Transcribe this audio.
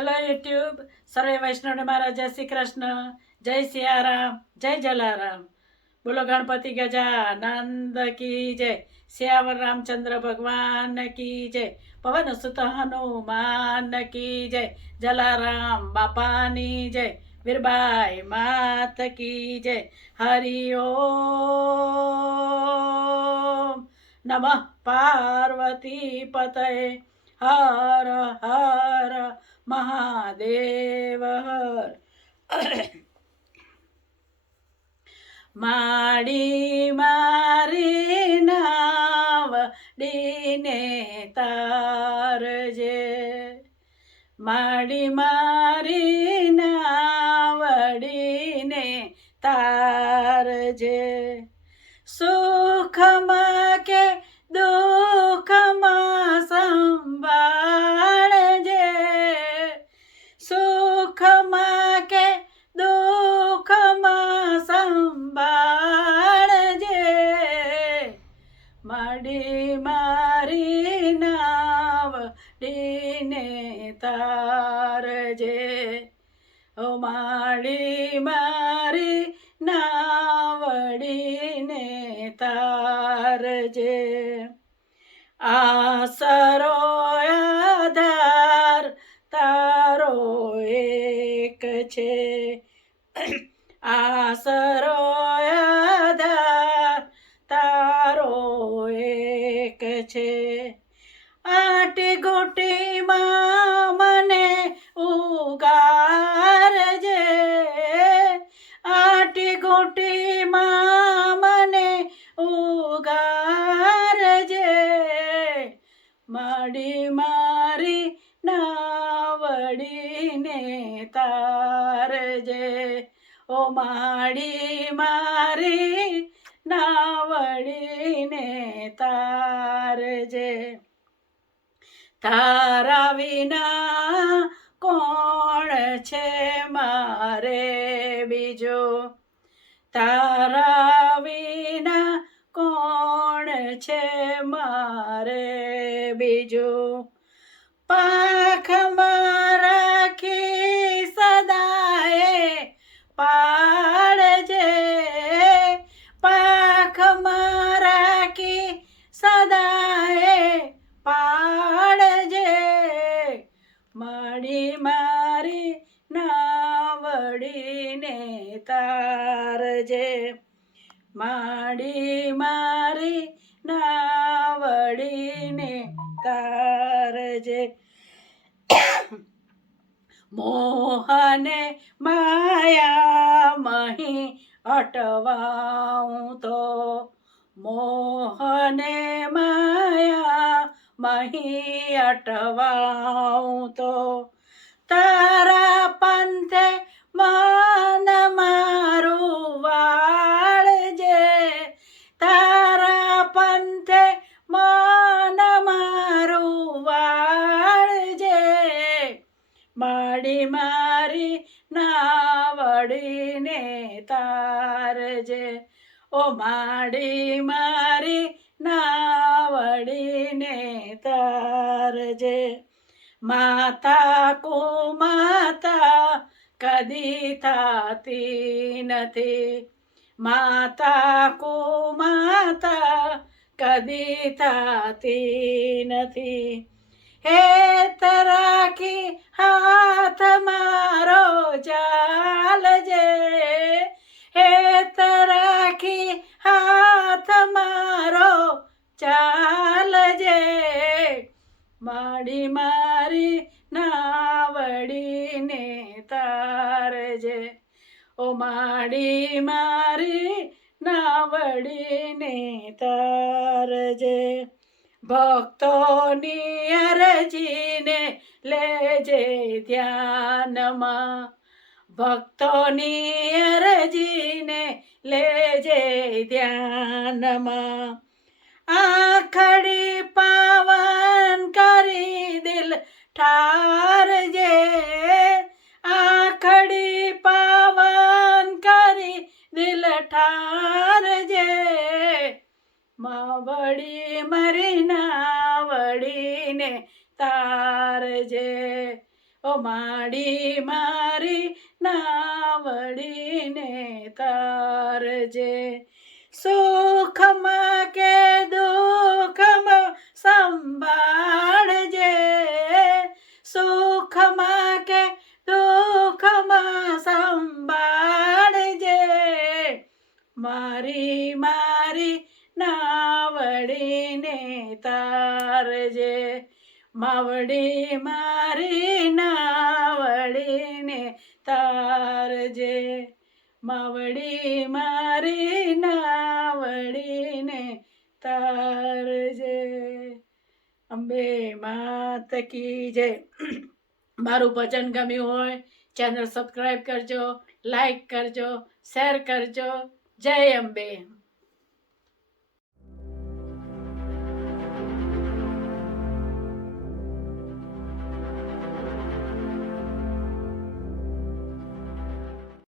Hello YouTube, સર્વે વૈષ્ણવને મારા જય શ્રી કૃષ્ણ, જય સિયારામ, જય જલારામ. બોલો ગણપતિ ગજાનંદ કી જય, શ્યાવર રામચંદ્ર ભગવાન કી જય, પવન સુત હનુમાન કી જય, જલારામ બાપાની જય, વીરબાઈ માત કી જય. હરિ ઓમ નમઃ પાર્વતી પતય, હર હર મહાદેવ હર. માડી મારી નાવડીને તારજે, માડી મારી નાવડીને તારજે. સુખમાં કે દુઃખમાં સંભાળજે, સુખમાં કે દુઃખમાં સંભાળજે. માડી મારી નાવડીને તારજે, ઓ માડી મારી નાવડીને તારજે. આસરો આધાર તારો એક છે, આસરો આધાર તારો એક છે. આટી ઘૂંટીમાં મને ઉગારજે, આટી ઘૂંટીમાં મને ઉગારજે. માડી મારી નાવડીને તારજે, ઓ માડી મારી નાવડીને તારજે. તારા વિના કોણ છે મારે બીજો, તારા વિના કોણ છે મારે બીજો. પાંખમાં રાખી સદાએ પાળજે, પાંખમાં રાખી સદાએ પાળજે. માડી મારી નાવડીને તારજે, માડી મારી નાવડીને તારજે. મોહને માયા મહી અટવાઉં તો, મોહને માયા મહી અટવાઉં તો. તારા પંથે મન મારું વાળજે, તારા પંથે મન મારું વાળજે. માડી મારી નાવડીને તારજે, ઓ માડી મારી નાવડીને તારજે. માતા કુમાતા કદી થાતી નથી, માતા કુમાતા કદી થાતી નથી. હેત રાખી હાથ મારો ચાલજે, હેત રાખી હાથ મારો ચાલજે. માડી મારી નાવડીને તારજે, ઓ માડી મારી નાવડીને તારજે. ભક્તોની અરજીને લેજે ધ્યાનમાં, ભક્તોની અરજીને લેજે ધ્યાનમાં. આખડી પાવન કરી દિલ ઠારજે, આખડી પાવન કરી દિલ ઠારજે. માવડી મારી નાવડીને તારજે, ઓ ઓ માડી મારી નાવડીને તારજે સુખમાં કે દુઃખમાં સંભાળજે સુખમાં કે દુઃખમાં સંભાળજે મારી મારી નાવડીને તારજે માવડી મારી નાવડીને તારજે માવડી મારી નાવડીને તારજે અંબે માત કી જય મારું ભજન ગમ્યું હોય ચેનલ સબસ્ક્રાઈબ કરજો લાઈક કરજો શેર કરજો જય અંબે